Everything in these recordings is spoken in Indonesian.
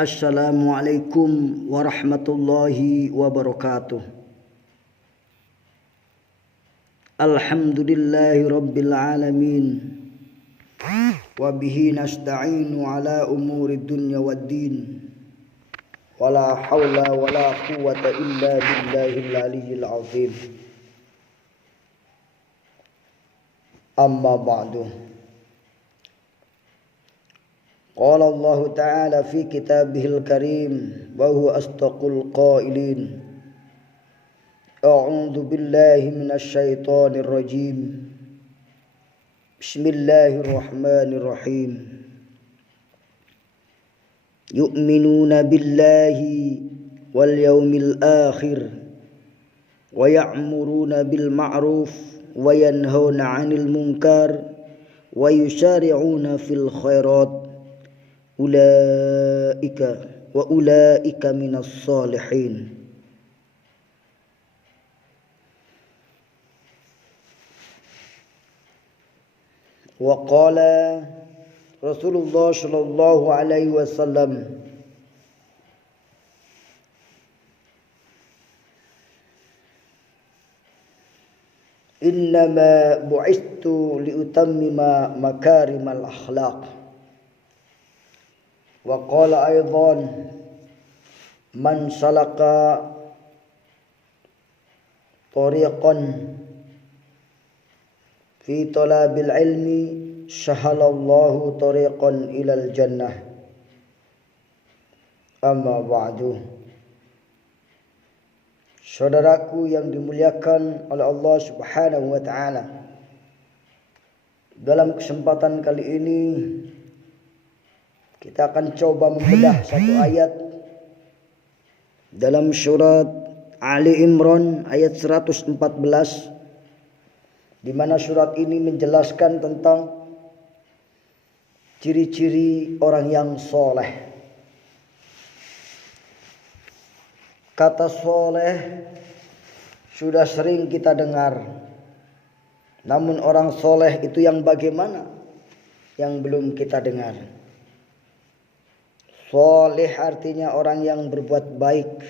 Assalamualaikum warahmatullahi wabarakatuh. Alhamdulillahi rabbil alamin. Wa bihi nasta'inu ala umuri dunya waddin. Wala hawla wala quwwata illa billahil aliyyil azim. Amma ba'du. Qala Allah Ta'ala fi kitabihil karim wa huwa asdaqul qailin. A'udzu billahi minasy syaithanir rajim. Bismillahirrahmanirrahim. Yu'minuna billahi wal yawmil akhir wa ya'muruna bil ma'ruf wa yanhauna 'anil munkar wa yusari'una fil khairat. Ulaika minas salihin. Wa qala Rasulullah sallallahu alaihi wasallam, innama bu'istu liutammima makarimal akhlaq. Wa qala aidan, man salaka tariqan fi talabil ilmi sahalallahu tariqan ilal jannah. Amma ba'du. Saudaraku yang dimuliakan oleh Allah Subhanahu wa taala, dalam kesempatan kali ini kita akan coba membedah satu ayat dalam surat Ali Imran ayat 114, di mana surat ini menjelaskan tentang ciri-ciri orang yang soleh. Kata soleh sudah sering kita dengar, namun orang soleh itu yang bagaimana yang belum kita dengar. Soleh artinya orang yang berbuat baik,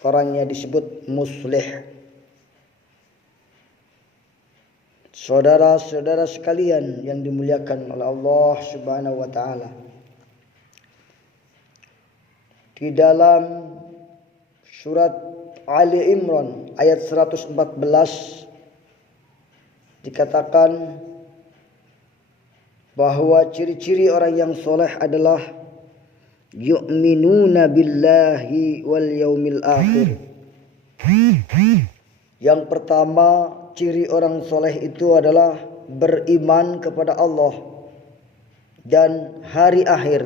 orangnya disebut muslih. Saudara-saudara sekalian yang dimuliakan oleh Allah Subhanahu wa taala, di dalam surat Ali Imran ayat 114 dikatakan bahwa ciri-ciri orang yang soleh adalah yu'minuna billahi wal yaumil akhir. Yang pertama, ciri orang soleh itu adalah beriman kepada Allah dan hari akhir.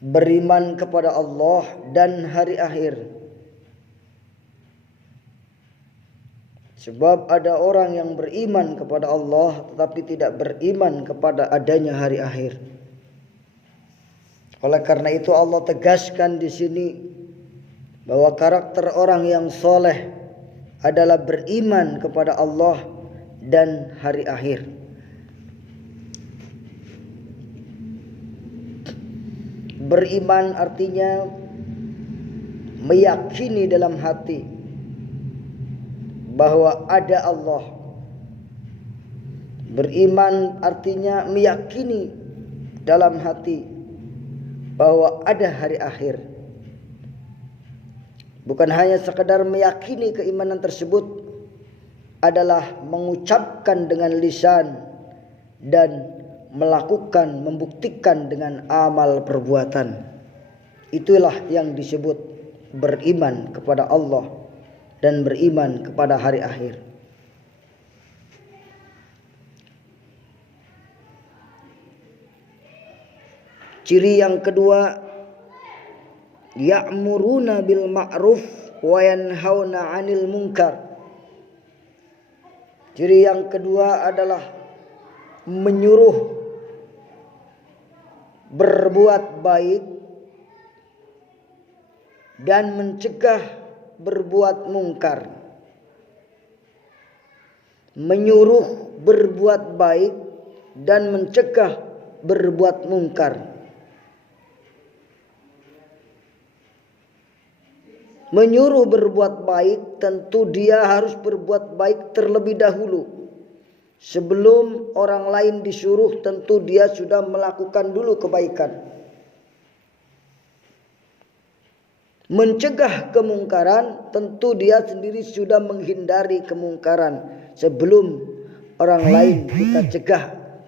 Beriman kepada Allah dan hari akhir. Sebab ada orang yang beriman kepada Allah tetapi tidak beriman kepada adanya hari akhir. Oleh karena itu Allah tegaskan di sini bahwa karakter orang yang soleh adalah beriman kepada Allah dan hari akhir. Beriman artinya meyakini dalam hati bahwa ada Allah. Beriman artinya meyakini dalam hati bahwa ada hari akhir. Bukan hanya sekadar meyakini keimanan tersebut adalah mengucapkan dengan lisan dan melakukan, membuktikan dengan amal perbuatan. Itulah yang disebut beriman kepada Allah dan beriman kepada hari akhir. Ciri yang kedua, ya'muruna bil ma'ruf wa yanhauna 'anil munkar. Ciri yang kedua adalah menyuruh berbuat baik dan mencegah berbuat mungkar. Menyuruh berbuat baik dan mencegah berbuat mungkar. menyuruh berbuat baik, tentu dia harus berbuat baik terlebih dahulu. Sebelum orang lain disuruh, tentu dia sudah melakukan dulu kebaikan. Mencegah kemungkaran, tentu dia sendiri sudah menghindari kemungkaran. Sebelum orang lain kita cegah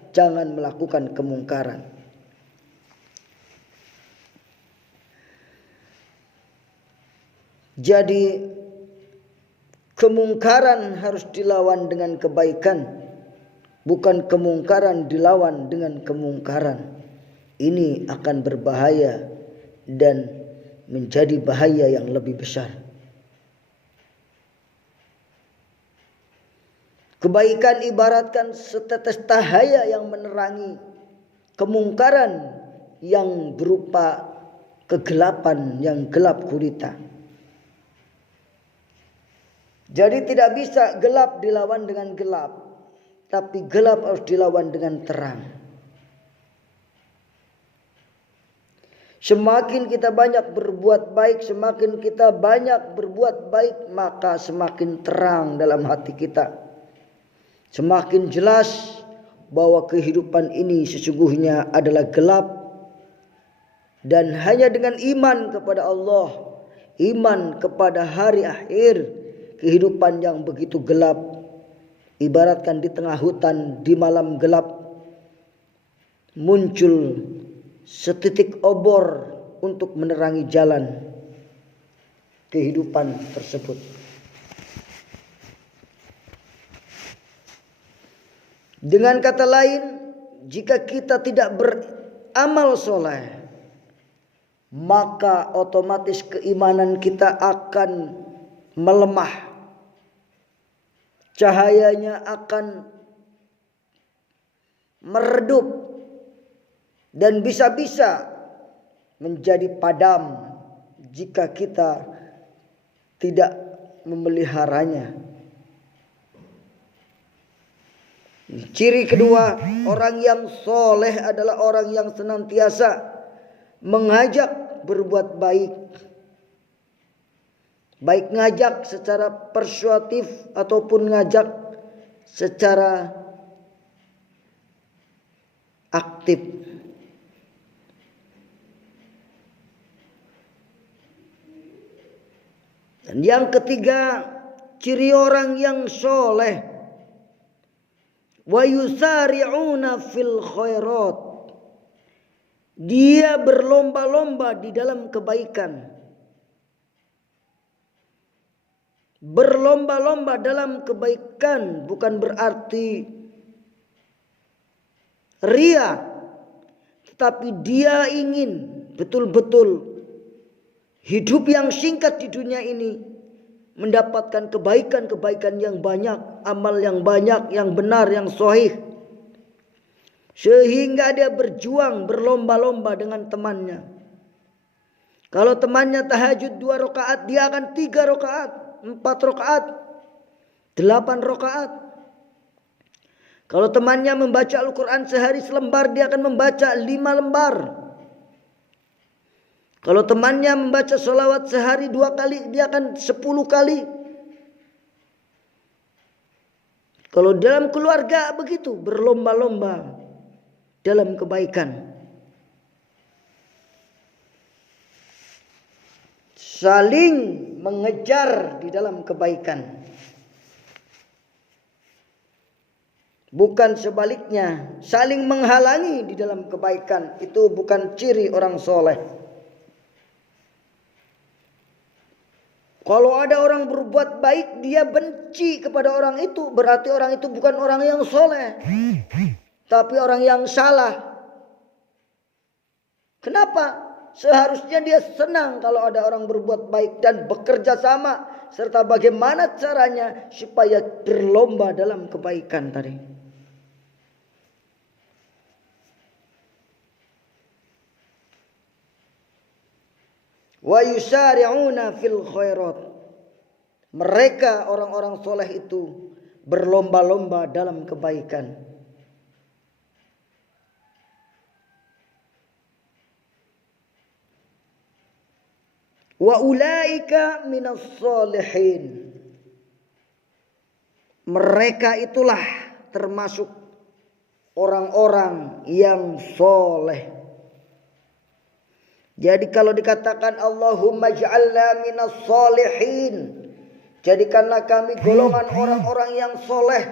jangan melakukan kemungkaran. Jadi kemungkaran harus dilawan dengan kebaikan, bukan kemungkaran dilawan dengan kemungkaran. Ini akan berbahaya dan menjadi bahaya yang lebih besar. Kebaikan ibaratkan setetes cahaya yang menerangi kemungkaran yang berupa kegelapan yang gelap gulita. Jadi tidak bisa gelap dilawan dengan gelap, tapi gelap harus dilawan dengan terang. Semakin kita banyak berbuat baik, semakin kita banyak berbuat baik, maka semakin terang dalam hati kita. Semakin jelas bahwa kehidupan ini sesungguhnya adalah gelap. Dan hanya dengan iman kepada Allah, iman kepada hari akhir, kehidupan yang begitu gelap, ibaratkan di tengah hutan, di malam gelap, muncul setitik obor untuk menerangi jalan kehidupan tersebut. Dengan kata lain, jika kita tidak beramal soleh, maka otomatis keimanan kita akan melemah. Cahayanya akan meredup dan bisa-bisa menjadi padam jika kita tidak memeliharanya. Ciri kedua, orang yang soleh adalah orang yang senantiasa mengajak berbuat baik. Baik ngajak secara persuasif ataupun ngajak secara aktif. Dan yang ketiga, ciri orang yang soleh, wa yusari'una fil khairat, dia berlomba-lomba di dalam kebaikan. Berlomba-lomba dalam kebaikan bukan berarti ria, tetapi dia ingin betul-betul hidup yang singkat di dunia ini mendapatkan kebaikan-kebaikan yang banyak, amal yang banyak, yang benar, yang sahih, sehingga dia berjuang berlomba-lomba dengan temannya. Kalau temannya tahajud 2 rakaat, dia akan 3 rakaat, 4 rakaat, 8 rakaat. Kalau temannya membaca Al-Quran sehari selembar, dia akan membaca 5 lembar. Kalau temannya membaca sholawat sehari 2 kali, dia akan 10 kali. Kalau dalam keluarga begitu, berlomba-lomba dalam kebaikan. Saling mengejar di dalam kebaikan. Bukan sebaliknya, saling menghalangi di dalam kebaikan. Itu bukan ciri orang soleh. Kalau ada orang berbuat baik, dia benci kepada orang itu, berarti orang itu bukan orang yang soleh, tapi orang yang salah. Kenapa? Seharusnya dia senang kalau ada orang berbuat baik dan bekerja sama, serta bagaimana caranya supaya berlomba dalam kebaikan tadi. Wa yusari'una fil khairat. Mereka orang-orang soleh itu berlomba-lomba dalam kebaikan. Wa ulaika minas sholihin. Mereka itulah termasuk orang-orang yang soleh. Jadi kalau dikatakan Allahumma ja'alna minas sholihin, jadikanlah kami golongan orang-orang yang soleh.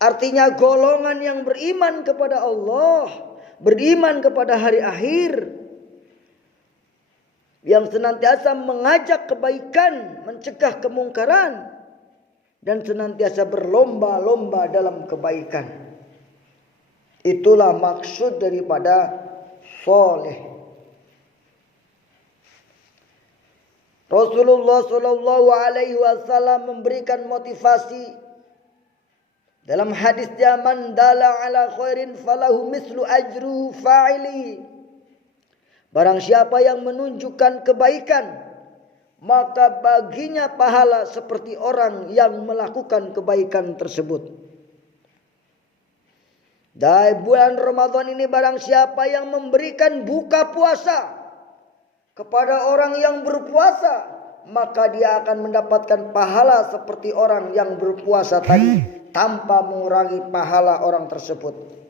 Artinya golongan yang beriman kepada Allah, beriman kepada hari akhir, yang senantiasa mengajak kebaikan, mencegah kemungkaran, dan senantiasa berlomba-lomba dalam kebaikan. Itulah maksud daripada soleh. Rasulullah Shallallahu Alaihi Wasallam memberikan motivasi dalam hadisnya, man dala ala khairin falahu mislu ajru fa'ili. Barang siapa yang menunjukkan kebaikan, maka baginya pahala seperti orang yang melakukan kebaikan tersebut. Dari bulan Ramadan ini, barang siapa yang memberikan buka puasa kepada orang yang berpuasa, maka dia akan mendapatkan pahala seperti orang yang berpuasa tadi, tanpa mengurangi pahala orang tersebut.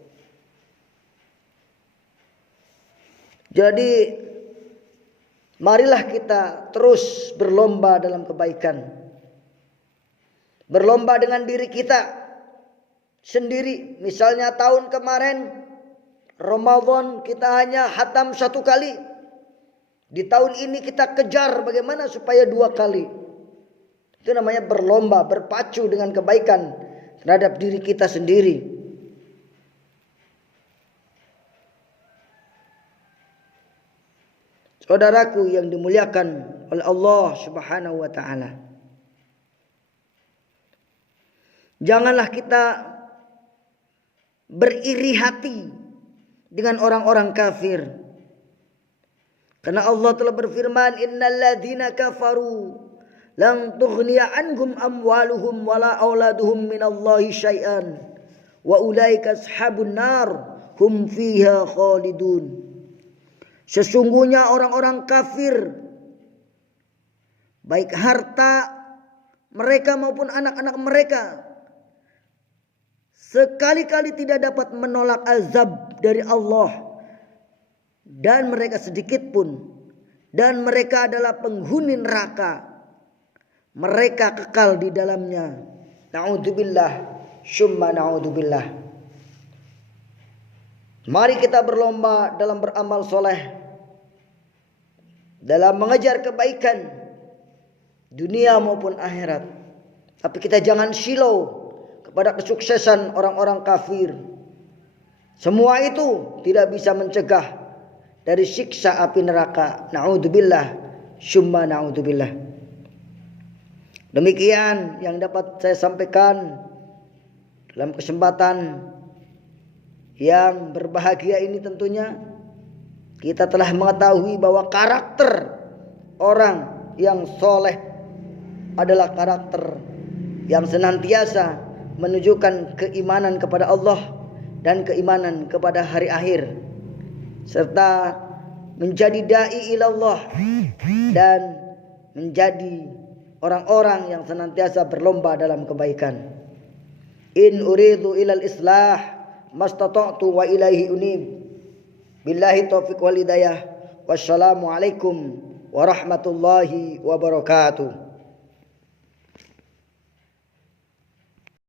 Jadi marilah kita terus berlomba dalam kebaikan. Berlomba dengan diri kita sendiri. Misalnya tahun kemarin Ramadan kita hanya khatam 1 kali. Di tahun ini kita kejar bagaimana supaya 2 kali. Itu namanya berlomba, berpacu dengan kebaikan terhadap diri kita sendiri. Saudaraku yang dimuliakan oleh Allah Subhanahu wa taala. Janganlah kita beriri hati dengan orang-orang kafir. Karena Allah telah berfirman, innal ladzina kafaru lan tughniya anhum amwaluhum wala auladuhum minallahi syai'an wa ulaika ashabun nar hum fiha khalidun. Sesungguhnya orang-orang kafir, baik harta mereka maupun anak-anak mereka, sekali-kali tidak dapat menolak azab dari Allah. Dan mereka sedikit pun, dan mereka adalah penghuni neraka, mereka kekal di dalamnya. Na'udzubillah, syumma na'udzubillah. Mari kita berlomba dalam beramal soleh, dalam mengejar kebaikan dunia maupun akhirat. Tapi kita jangan silau kepada kesuksesan orang-orang kafir. Semua itu tidak bisa mencegah dari siksa api neraka. Na'udzubillah, syumma na'udzubillah. Demikian yang dapat saya sampaikan dalam kesempatan yang berbahagia ini. Tentunya kita telah mengetahui bahwa karakter orang yang soleh adalah karakter yang senantiasa menunjukkan keimanan kepada Allah dan keimanan kepada hari akhir, serta menjadi da'i ilallah dan menjadi orang-orang yang senantiasa berlomba dalam kebaikan. In uridu ilal islah mastata'tu wa ilaihi unib. Billahi taufiq wal hidayah. Wassalamualaikum warahmatullahi wabarakatuh.